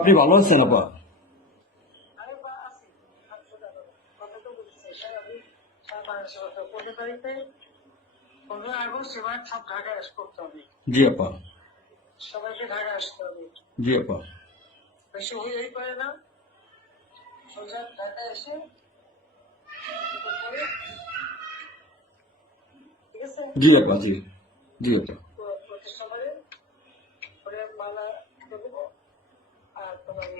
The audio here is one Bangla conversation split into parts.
আপনি ভালো আছেন আপা? জি আপা। সবাইকে ঢাকা আসতে হবে। জি আপা। বেশি পারে না। সোজা ঢাকা এসে জি আপা জি। জি আপা। প্রতি সবাই মালা দেবো আর তোমার ইয়ে করবা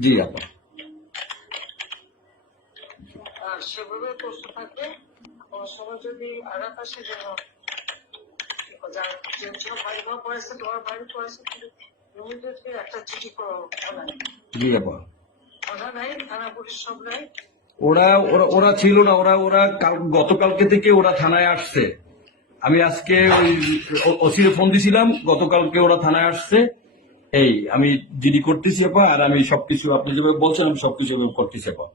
জি আপা। সেভাবে প্রস্তুত থাকবে সবাই যদি আঘাত আসে যেন যার যে বাড়ি ঘর পড়েছে তোমার বাড়ি পড়েছে ইমিডিয়েটলি একটা চিঠি করো জি আপা। কথা নাই থানা পুলিশ সব নাই। ওরা ওরা ওরা ছিল না ওরা ওরা কাল- গতকালকে থেকে ওরা থানায় আসছে। আমি আজকে ওই অসিরে ফোন দিছিলাম গতকালকে ওরা থানায় আসছে। এই, আমি জিডি করতেছি আপা, আর আমি সবকিছু আপনি যেভাবে বলছেন, আমি সবকিছু করতেছি আপা